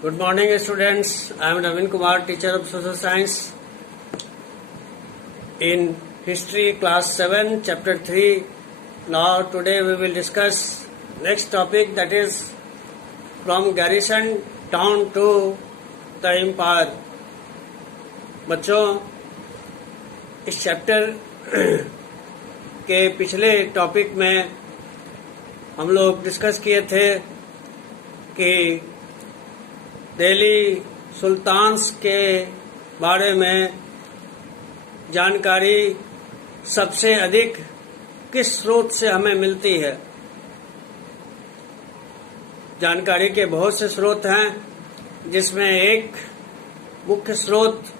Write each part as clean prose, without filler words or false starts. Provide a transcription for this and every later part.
Good morning, students. I am Naveen Kumar, teacher of social science. In history, class 7, chapter 3. Now, today we will discuss next topic, that is from garrison town to the empire. बच्चों, इस chapter के पिछले topic में हम लोग discuss किए थे कि दिल्ली सुल्तान्स के बारे में जानकारी सबसे अधिक किस स्रोत से हमें मिलती है। जानकारी के बहुत से स्रोत हैं, जिसमें एक मुख्य स्रोत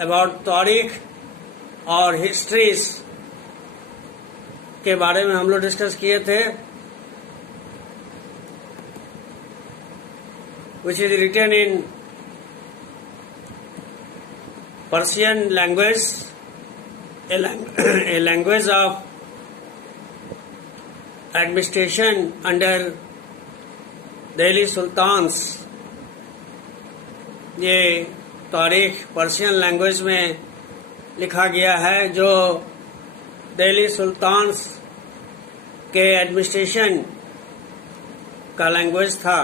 अबाउट तारीख और हिस्ट्रीज के बारे में हम लोग डिस्कस किए थे, which is written in Persian language, a language of administration under Delhi Sultans. ये तारीख पर्शियन लैंग्वेज में लिखा गया है, जो दिल्ली सुल्तान्स के एडमिनिस्ट्रेशन का लैंग्वेज था।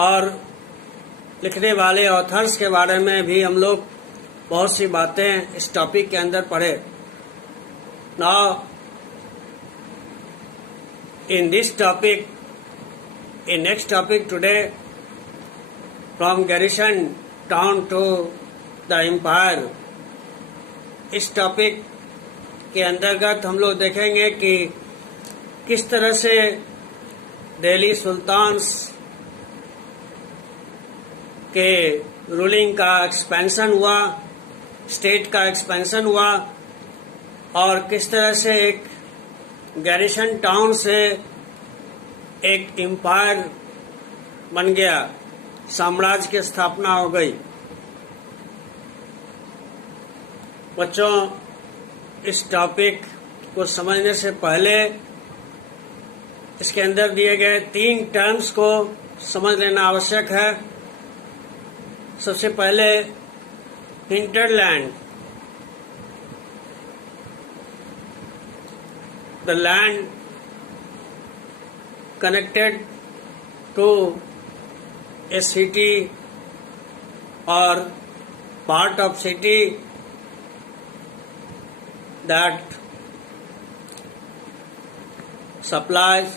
और लिखने वाले ऑथर्स के बारे में भी हम लोग बहुत सी बातें इस टॉपिक के अंदर पढ़े। Now in this topic, in next topic today, from garrison town to the empire, इस टॉपिक के अंतर्गत हम लोग देखेंगे कि किस तरह से दिल्ली सुल्तान्स के रूलिंग का एक्सपेंशन हुआ, स्टेट का एक्सपेंशन हुआ, और किस तरह से एक गैरिसन टाउन से एक एम्पायर बन गया, साम्राज्य की स्थापना हो गई। बच्चों, इस टॉपिक को समझने से पहले इसके अंदर दिए गए 3 टर्म्स को समझ लेना आवश्यक है। सबसे पहले hinterland, the land connected to a city और part of city that supplies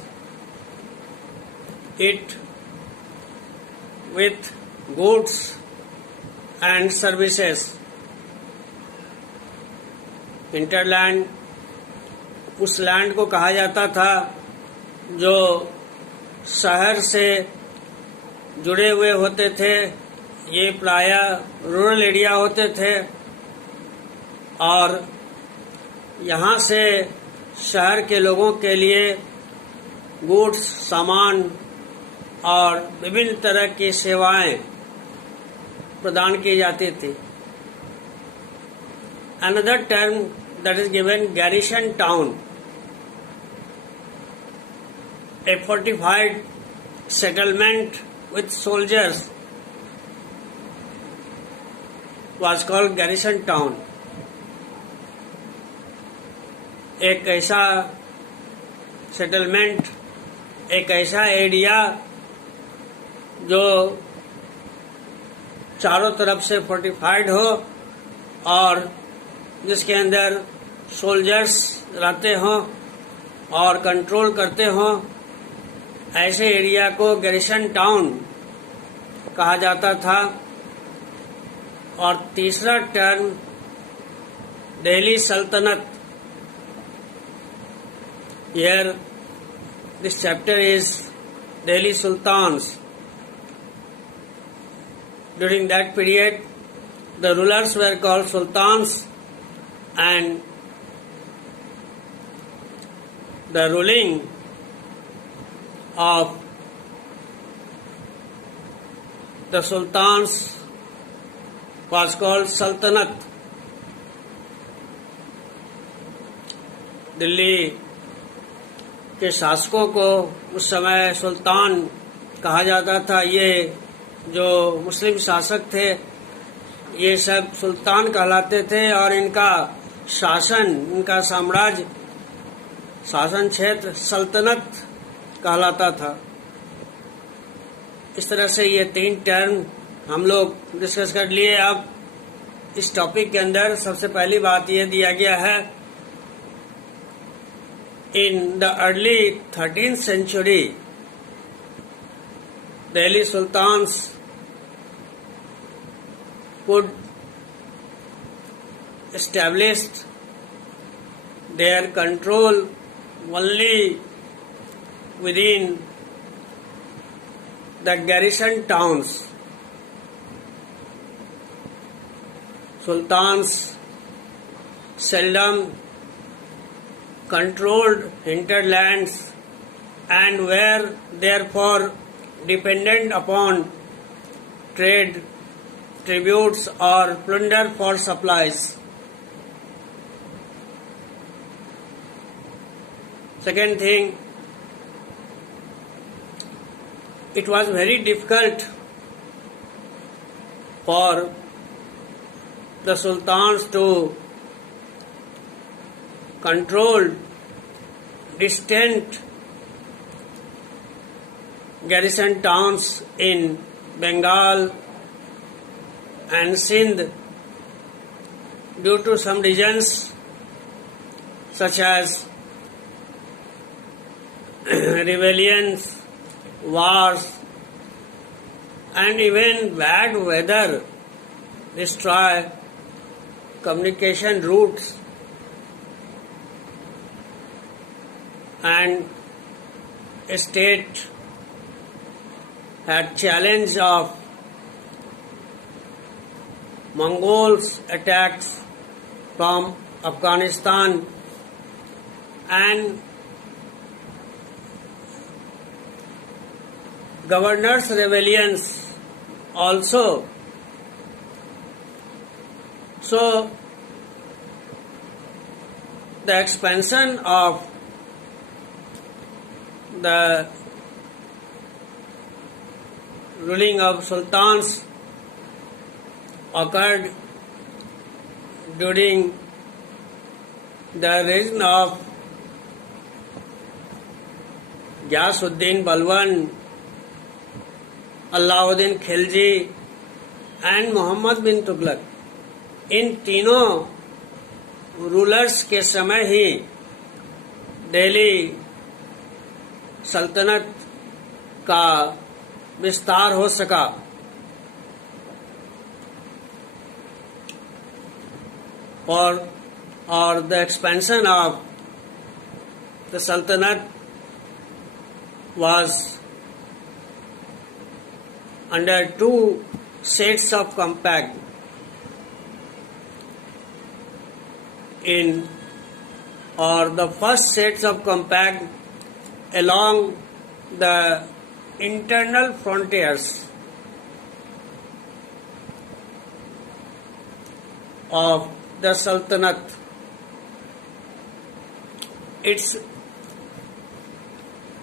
it with goods and services. Hinterland उस लैंड को कहा जाता था जो शहर से जुड़े हुए होते थे। ये प्रायः रूरल एरिया होते थे, और यहाँ से शहर के लोगों के लिए गुड्स, सामान और विभिन्न तरह की सेवाएं प्रदान की जाती थी। Another term that is given, garrison town, a fortified settlement with soldiers, was called garrison town. एक ऐसा सेटलमेंट, एक ऐसा एरिया जो चारों तरफ से फोर्टिफाइड हो और जिसके अंदर सोल्जर्स रहते हों और कंट्रोल करते हों, ऐसे एरिया को गैरिसन टाउन कहा जाता था। और तीसरा टर्म दिल्ली सल्तनत, here this chapter is Delhi Sultans. During that period, the rulers were called sultans, and the ruling of the sultans was called sultanat. Delhi के शासकों को उस समय सुल्तान कहा जाता था। ये जो मुस्लिम शासक थे ये सब सुल्तान कहलाते थे और इनका शासन, इनका साम्राज्य, शासन क्षेत्र सल्तनत कहलाता था। इस तरह से ये 3 टर्म हम लोग डिस्कस कर लिए। अब इस टॉपिक के अंदर सबसे पहली बात ये दिया गया है, in the early 13th century Delhi sultans could establish their control only within the garrison towns. Sultans seldom controlled hinterlands and were therefore dependent upon trade, tributes or plunder for supplies. Second thing, it was very difficult for the sultans to control distant garrison towns in Bengal and Sindh due to some reasons such as rebellions, wars, and even bad weather destroy communication routes and a state had challenge of Mongols attacks from Afghanistan and governors' rebellions also. So the expansion of the ruling of sultans occurred during the reign of Ghiyasuddin Balban, Alauddin Khilji and Muhammad bin Tughlaq. इन तीनों rulers के समय ही दिल्ली सल्तनत का विस्तार हो सका। और the expansion of the सल्तनत was under 2 sets of compact the first sets of compact along the internal frontiers of the Sultanate. Its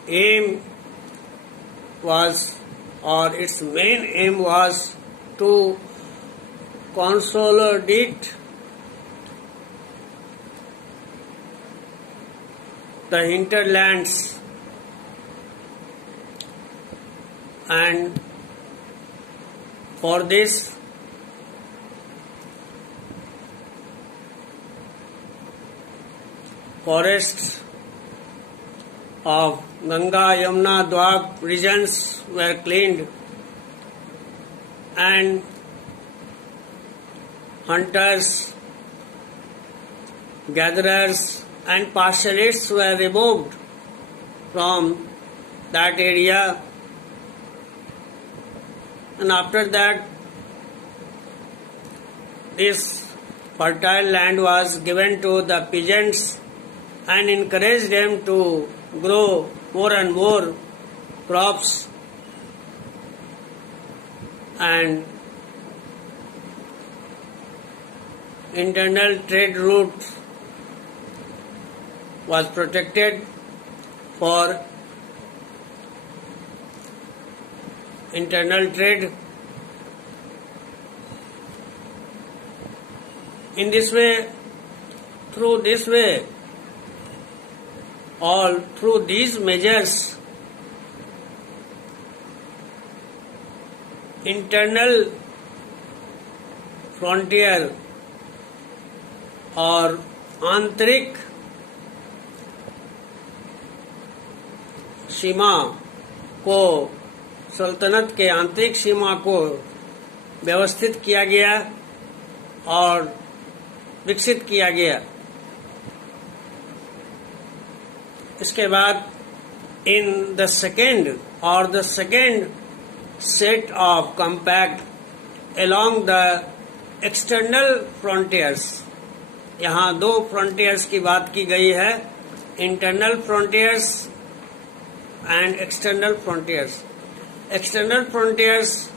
aim was, or its main aim was to consolidate the hinterlands and for this forests of Ganga, Yamuna, Doab regions were cleaned and hunters, gatherers and pastoralists were removed from that area, and after that this fertile land was given to the peasants and encouraged them to grow more and more crops, and internal trade route was protected for internal trade. In this way, through this way, all through these measures, internal frontier और आंतरिक सीमा को, सल्तनत के आंतरिक सीमा को व्यवस्थित किया गया और विकसित किया गया। इसके बाद in the second set of compact along the external frontiers, यहाँ दो फ्रंटियर्स की बात की गई है, internal frontiers and external frontiers. External frontiers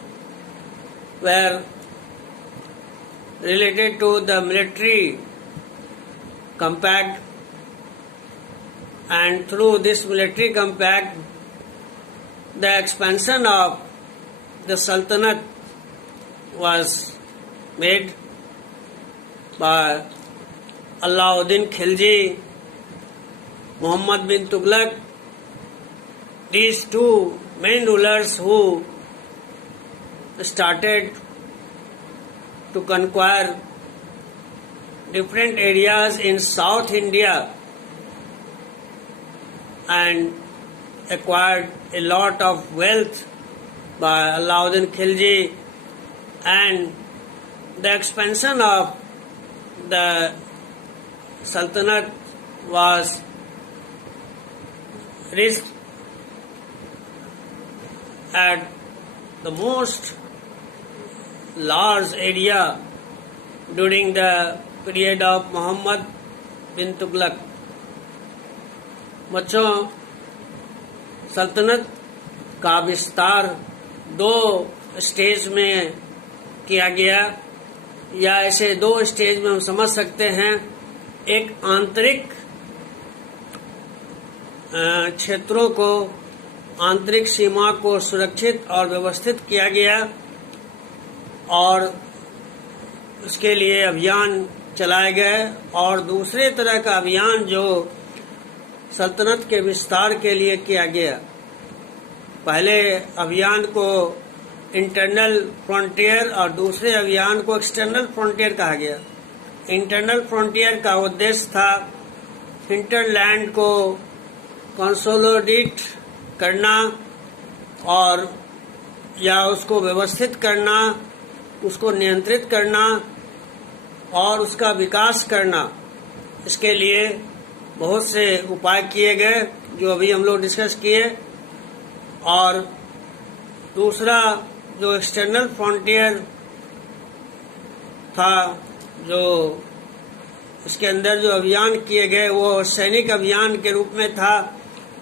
were related to the military compact, and through this military compact the expansion of the Sultanate was made by Alauddin Khilji, Muhammad bin Tughlaq, these two main rulers who started to conquer different areas in South India and acquired a lot of wealth by Alauddin Khilji, and the expansion of the Sultanate was reached at the most large area during the period of Muhammad bin Tughlaq. बच्चों, सल्तनत का विस्तार दो stage में किया गया, या ऐसे दो स्टेज में हम समझ सकते हैं। एक आंतरिक क्षेत्रों को, आंतरिक सीमा को सुरक्षित और व्यवस्थित किया गया और उसके लिए अभियान चलाए गए, और दूसरे तरह का अभियान जो सल्तनत के विस्तार के लिए किया गया। पहले अभियान को इंटरनल फ्रंटियर और दूसरे अभियान को एक्सटर्नल फ्रंटियर कहा गया। इंटरनल फ्रंटियर का उद्देश्य था हिंटरलैंड को कंसोलिडेट करना और या उसको व्यवस्थित करना, उसको नियंत्रित करना और उसका विकास करना। इसके लिए बहुत से उपाय किए गए जो अभी हम लोग डिस्कस किए। और दूसरा जो एक्सटर्नल फ्रंटियर था, जो इसके अंदर जो अभियान किए गए वो सैनिक अभियान के रूप में था,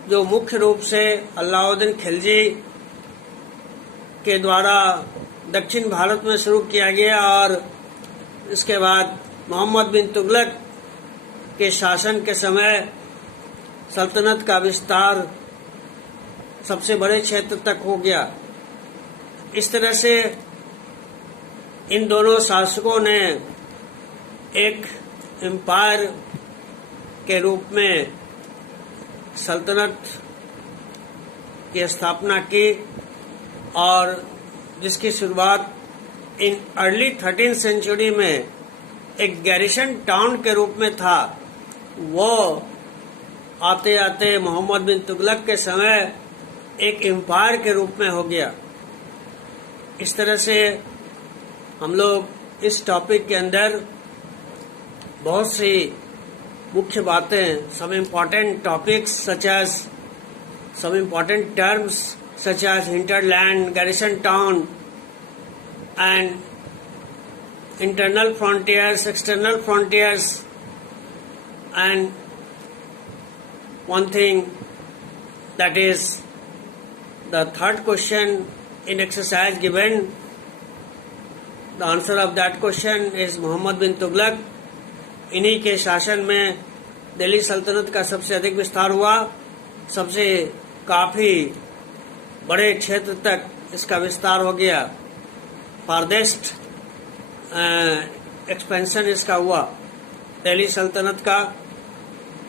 जो मुख्य रूप से अलाउद्दीन खिलजी के द्वारा दक्षिण भारत में शुरू किया गया और इसके बाद मोहम्मद बिन तुगलक के शासन के समय सल्तनत का विस्तार सबसे बड़े क्षेत्र तक हो गया। इस तरह से इन दोनों शासकों ने एक एम्पायर के रूप में सल्तनत की स्थापना की, और जिसकी शुरुआत इन अर्ली 13th सेंचुरी में एक गैरिसन टाउन के रूप में था। वो आते आते मोहम्मद बिन तुगलक के समय एक एम्पायर के रूप में हो गया। इस तरह से हम लोग इस टॉपिक के अंदर बहुत सी मुख्य बातें, some important topics such as some important terms such as hinterland, garrison town and internal frontiers, external frontiers, and one thing, that is the third question in exercise given. The answer of that question is Muhammad bin Tughlaq. इन्हीं के शासन में दिल्ली सल्तनत का सबसे अधिक विस्तार हुआ, सबसे काफी बड़े क्षेत्र तक इसका विस्तार हो गया, फारदेस्ट एक्सपेंशन इसका हुआ दिल्ली सल्तनत का।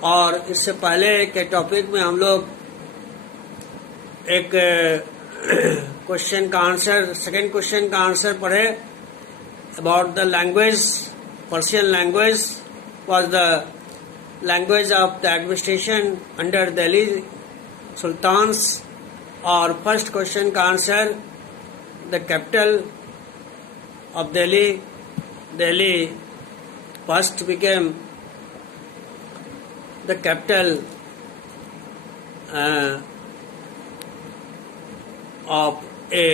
और इससे पहले के टॉपिक में हम लोग एक क्वेश्चन का आंसर, सेकंड क्वेश्चन का आंसर पढ़े about the language. Persian language was the language of the administration under Delhi Sultans। और फर्स्ट क्वेश्चन का answer, the capital of Delhi first became the capital of a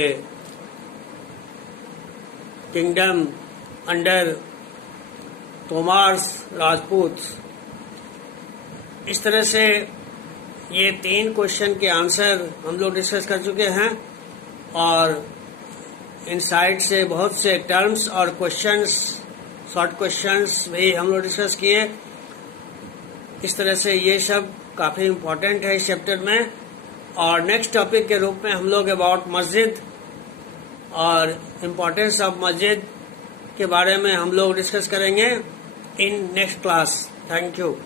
kingdom under Tomars Rajput. इस तरह से ये 3 question के answer हम लोग discuss कर चुके हैं और इन साइड से बहुत से टर्म्स और क्वेश्चंस, शॉर्ट क्वेश्चंस भी हम लोग डिस्कस किए। इस तरह से ये सब काफ़ी इम्पोर्टेंट है इस चैप्टर में। और नेक्स्ट टॉपिक के रूप में हम लोग अबाउट मस्जिद और इम्पोर्टेंस ऑफ मस्जिद के बारे में हम लोग डिस्कस करेंगे in next class. Thank you.